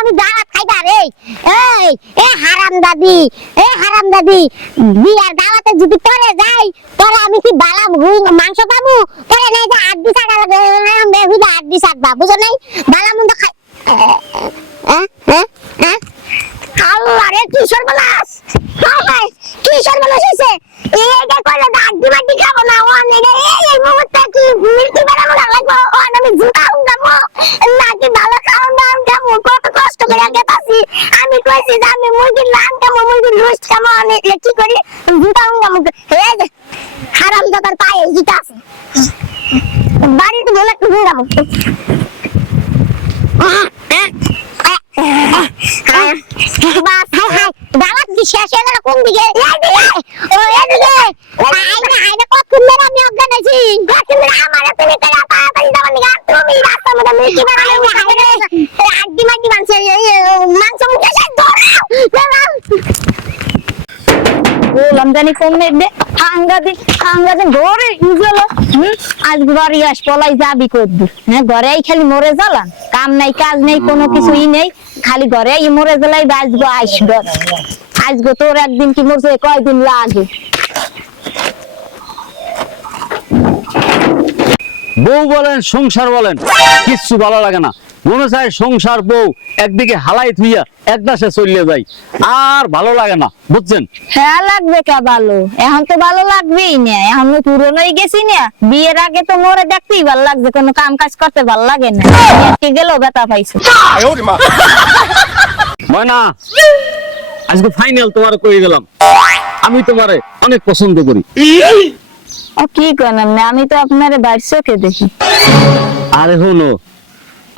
আমি দাওয়াত খাইবা রে। এই, এ হারাম দাদি, এ হারাম দাদি। বিয়ার দাওয়াতে যদি তোরে যাই, তোরে আমি কি বালাম হুইং মাংস পাবো তোরে নাই যে আড্ডি সাটা লাগে বেহুদা আড্ডি সাটবা বুঝো নাই? বালা মুন্ড খাই আল্লাহ রে, কি সর্বনাশ! কি সর্বনাশ হইছে? এই যে কইলে দাগ দিবা দি খাব না, ও নেগে এই এই মুহূর্তে কি মিষ্টি বানানো লাগবো? ও আমি জুতা উঙ্গামো নাকি ভালো খাওয়া দাম খামো কত কষ্ট করে গেতাছি আমি কইছি যে আমি মুরগির লান খামো মুরগির রোস্ট খামো আমি এ কি করি? জুতা উঙ্গামো এই যে হারাম দাদার পায়ে জুতা আছে। বাড়িতে বলে দাওয়াত কি শেষ ও এদিকে আইনে আইনে কতক্ষণ তুমি কেন তাড়াতাড়ি যাবার নিগা মাংস মুখে জানি কোন মেঘ হাঙ্গা হাঙ্গা দিন ঘরে গেল আজ বাড়ি আস পলাই যাবি করবি হ্যাঁ ঘরে খালি মরে জ্বালান। কাম নাই কাজ নেই কোনো কিছুই নেই। খালি ঘরে মরে জ্বালাই বাঁচবো আসব। আসব তোর একদিন কি মরছে কয়দিন লাগে? বউ বলেন সংসার বলেন কিচ্ছু ভালো লাগে না। মনে চায় সংসার বউ একদিকে হালাই থুইয়া একদাসে চলিয়ে যায়। আর ভালো লাগে না বুঝছেন? হ্যাঁ লাগবে কে ভালো। এখন তো ভালো লাগবেই না। এখন তো পুরনোই গেছি না। বিয়ের আগে তো মরে দেখতেই ভালো লাগছে কোনো কাম কাজ করতে ভালো লাগে না। গেলেও ব্যথা পাইছে। ময়না আজকে ফাইনাল তোমার কই গেলাম। আমি তোমারে অনেক পছন্দ করি। ও কি করেন আপনি? আমি তো আপনার বাড়ির চোখে দেখি। আরে হলো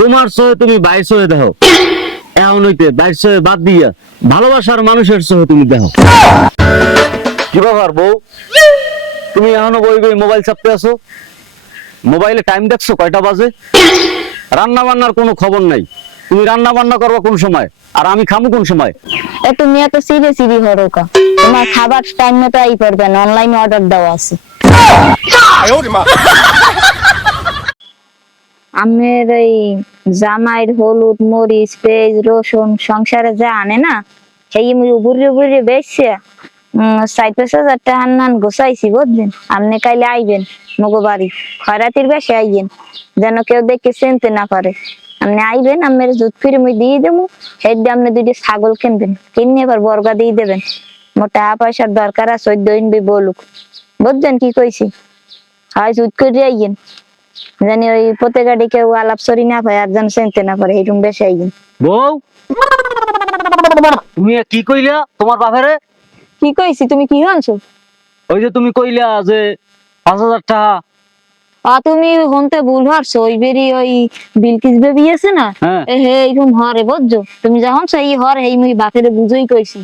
তোমার সহে তুমি বাইর সহে দেখো। এখন হইতে বাইর সহে বাদ দিয়া ভালোবাসার মানুষের সহে তুমি দেখো। কি ব্যাপার বউ? তুমি এখনও বই বই মোবাইল চাপতে আছো? মোবাইলে টাইম দেখছ? কয়টা বাজে? রান্না বান্নার কোনো খবর নাই। তুমি রান্না বান্না করব কোন সময়? আর আমি খামু কোন সময়? এ তুমি এত সিরে সিরি হরকা তোমার খাবার টাইম মতো আই পড়বে না অনলাইনে অর্ডার দেওয়া আছে। আমের এই জামাইয়ের হলুদ, মরিচ, পেঁয়াজ, রসুন সংসারে যা আনে না, সেই বুড়ি বুড়ি বেচছে। সাইড পাঁচ হাজার টাকা নান গোসাইছি বুঝলেন? আপনি কাইলে আইবেন মগো বাড়ি। খরাতির বেশে আইবেন যেন কেউ দেখে চিনতে না পারে। আপনি আইবেন, আমের দুধ ফিরে মুই দিয়ে দেবো। হেড দিয়ে আপনি দুইটা ছাগল কিনবেন। কিনে এবার বর্গা দিয়ে দেবেন। মোর টাকা পয়সার দরকার আছে, ওই দইনবি বলুক। বুঝছেন কি কইছি? হয় দুধ করে আইয়েন। জানি ওই পতে গাড়ি কেউ আলাপ সরি না পায় আর যেন চিনতে না পারে এইরকম বেশি আইয়েন বউ? তুমি কি কইলা তোমার বাপেরে? কি কইছি তুমি কি আনছো? ওই যে তুমি কইলা যে পাঁচ হাজার টাকা। আ তুমি হনতে ভুল হারছো ওই বেরি ওই বিলকিস বেবি আছে না হ্যাঁ। এ হে এরকম হরে বুঝছ? তুমি যখন সেই হর এই মুই বাপেরে বুঝই কইছি।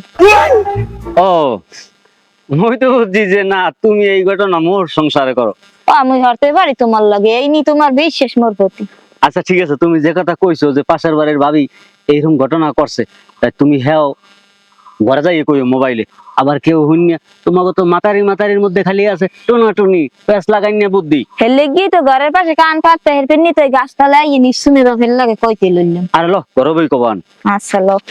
ও মই তো বুঝছি যে না তুমি এই ঘটনা মোর সংসারে করো। আমি হরতে পারি তোমার লাগে। এই নি তোমার বিশ্বাস মোর প্রতি। আচ্ছা ঠিক আছে তুমি যে কথা কইছো যে পাশের বাড়ির ভাবি এইরকম ঘটনা করছে তাই তুমি হ্যাঁ ঘরে যাই কইও মোবাইলে। আবার কেউ হুন্যা তোমাকে তো মাতারি মাতারির মধ্যে খালি আছে টোনাটুনি প্যাস লাগাই নিয়ে বুদ্ধি। হেলে গিয়ে তো ঘরের পাশে কান পাততে হেরপে নিতে গাছতলায় নিশুনে রফের লাগে কইতে লইলাম। আর লো করবই কবান। আচ্ছা লোক